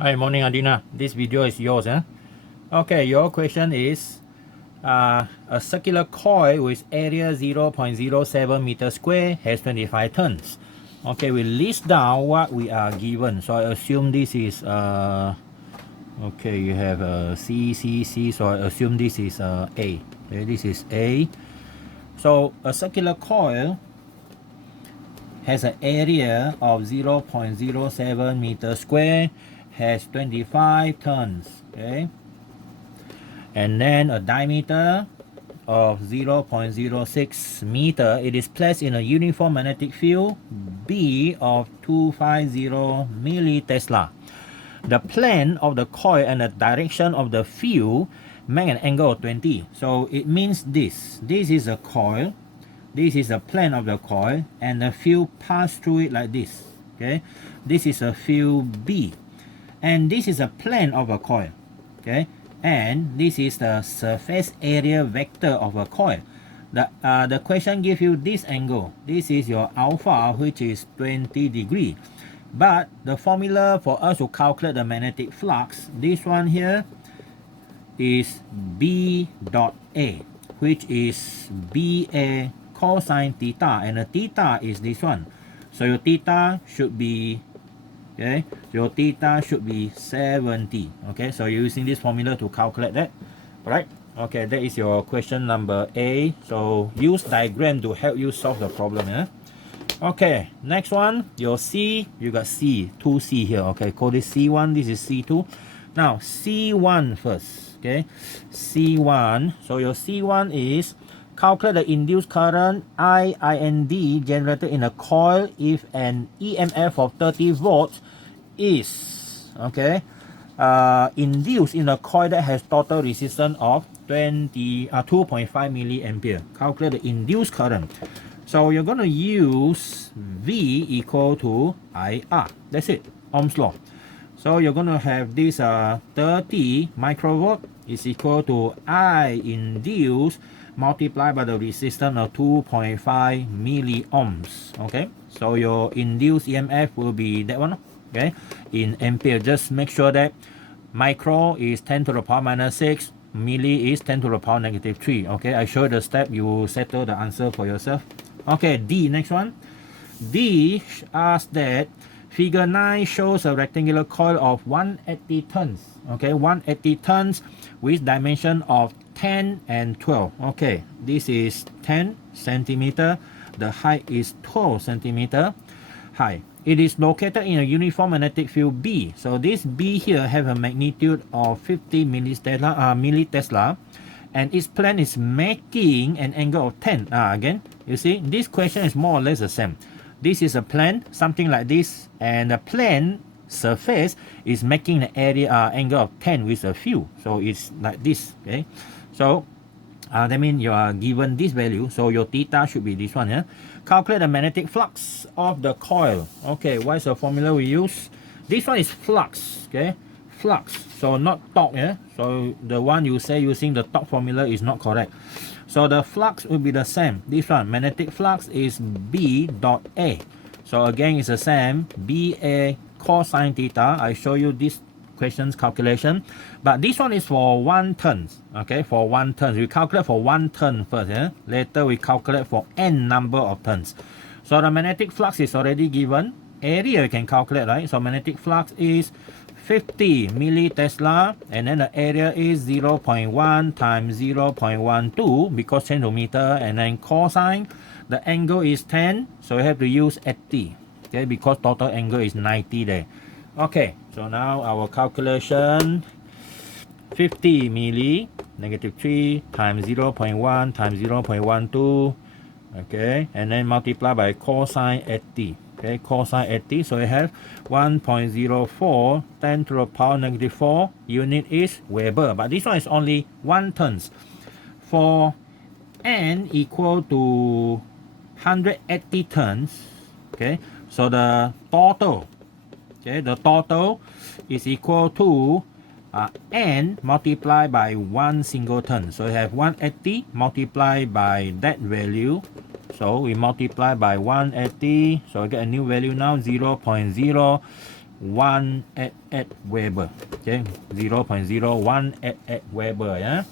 Hi, morning Addina. This video is yours. Okay, your question is a circular coil with area 0.07 meter square has 25 turns. Okay, we list down what we are given. So I assume this is okay, you have C, C, C. So I assume this is A. Okay, this is A. So a circular coil has an area of 0.07 meter square, has 25 turns, okay, and then a diameter of 0.06 meter. It is placed in a uniform magnetic field B of 250 millitesla. The plane of the coil and the direction of the field make an angle of 20. So it means this is a coil, this is the plane of the coil, and the field pass through it like this. Okay, this is a field B, and this is a plane of a coil. Okay, and this is the surface area vector of a coil. The question gives you this angle. This is your alpha, which is 20 degree. But the formula for us to calculate the magnetic flux, this one here is B dot A, which is BA cosine theta, and the theta is this one. So your theta should be, okay, your theta should be 70. Okay, so you're using this formula to calculate that. Alright, okay, that is your question number A. So use diagram to help you solve the problem. Okay, next one, your C, you got C, 2C here. Okay, call this C1, this is C2. Now C1 first. Okay, C1, so your C1 is calculate the induced current IND generated in a coil if an EMF of 30 volts is, okay, induced in a coil that has total resistance of 2.5 milliampere. Calculate the induced current. So you're going to use V equal to IR. That's it, Ohm's law. So you're going to have this 30 microvolt is equal to I induced multiplied by the resistance of 2.5 milliohms. Okay, so your induced EMF will be that one. Okay, in ampere. Just make sure that micro is 10 to the power minus 6, milli is 10 to the power negative 3. Okay, I show you the step, you settle the answer for yourself. Okay, D, next one. D asks that figure 9 shows a rectangular coil of 180 turns. Okay, 180 turns with dimension of 10 and 12. Okay, this is 10 centimeter. The height is 12 centimeter high. It is located in a uniform magnetic field B. So this B here have a magnitude of 50 millitesla, and its plane is making an angle of 10. Again, you see, this question is more or less the same. This is a plane, something like this, and the plane surface is making an area angle of 10 with a field. So it's like this. Okay, so that means you are given this value, so your theta should be this one. Calculate the magnetic flux of the coil. Okay, what is the formula we use? This one is flux. Okay, flux, so not torque. So the one you say using the torque formula is not correct. So the flux will be the same. This one, magnetic flux, is B dot A. So again, it's the same, BA cosine theta. I show you this question's calculation, but this one is for 1 turn. Okay, for 1 turn, we calculate for 1 turn first. Later we calculate for n number of turns. So the magnetic flux is already given. Area you can calculate, right? So magnetic flux is 50 millitesla, and then the area is 0.1 times 0.12 because 10 to meter, and then cosine, the angle is 10, so you have to use 80. Okay, because total angle is 90 there. Okay, so now our calculation, 50 milli, negative 3 times 0.1 times 0.12, okay, and then multiply by cosine 80. Okay, cosine 80, so we have 1.04 10 to the power negative 4, unit is Weber, but this one is only 1 turns. For n equal to 180 turns, okay, so the total, okay, the total is equal to n multiplied by 1 single turn. So we have 180 multiplied by that value. So we multiply by 180. So I get a new value now, 0.0 0.0188 Weber. Okay, 0.0188 Weber. Yeah.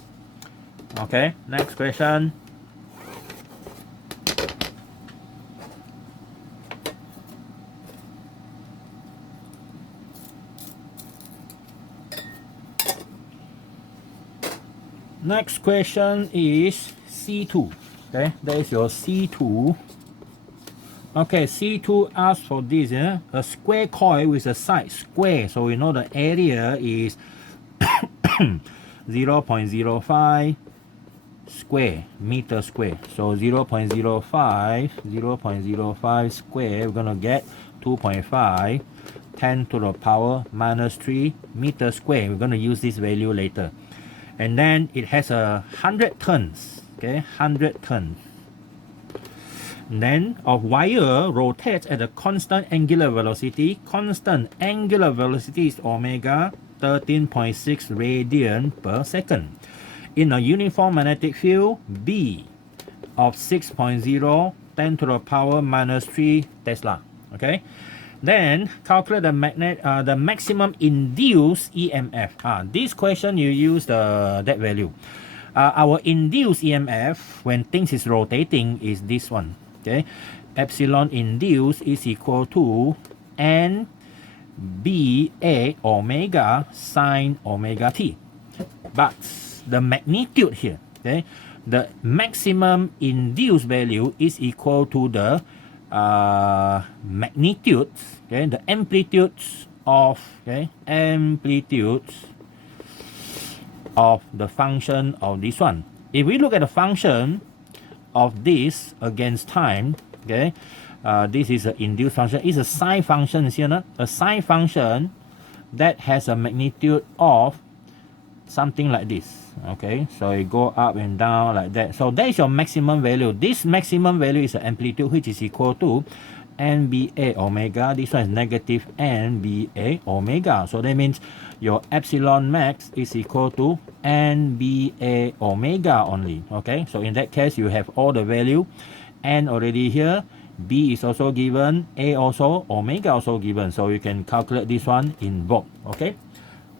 Okay, next question. Next question is C2. Okay, that is your C2. Okay, C2 asks for this, yeah? A square coil with a side square. So we know the area is 0.05 square, meter square. So 0.05 square, we're gonna get 2.5, 10 to the power minus 3 meter square. We're gonna use this value later. And then it has 100 turns, okay, 100 turns. Then a wire rotates at a constant angular velocity. Constant angular velocity is omega 13.6 radian per second. In a uniform magnetic field, B of 6.0, 10 to the power minus 3 Tesla. Okay. Then calculate the maximum induced EMF. This question you use that value. Our induced EMF when things is rotating is this one. Okay, epsilon induced is equal to NBA omega sine omega t. But the magnitude here, okay, the maximum induced value is equal to the magnitudes, okay, the amplitudes of, okay, amplitudes of the function of this one. If we look at the function of this against time, okay, this is an induced function. It's a sine function, you know, a sine function that has a magnitude of something like this. Okay, so it go up and down like that. So that is your maximum value. This maximum value is an amplitude which is equal to NBA omega. This one is negative NBA omega. So that means your epsilon max is equal to NBA omega only. Okay, so in that case you have all the value. N already here, B is also given, A also, omega also given. So you can calculate this one in both. Okay,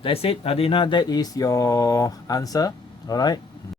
that's it, Addina. That is your answer. All right.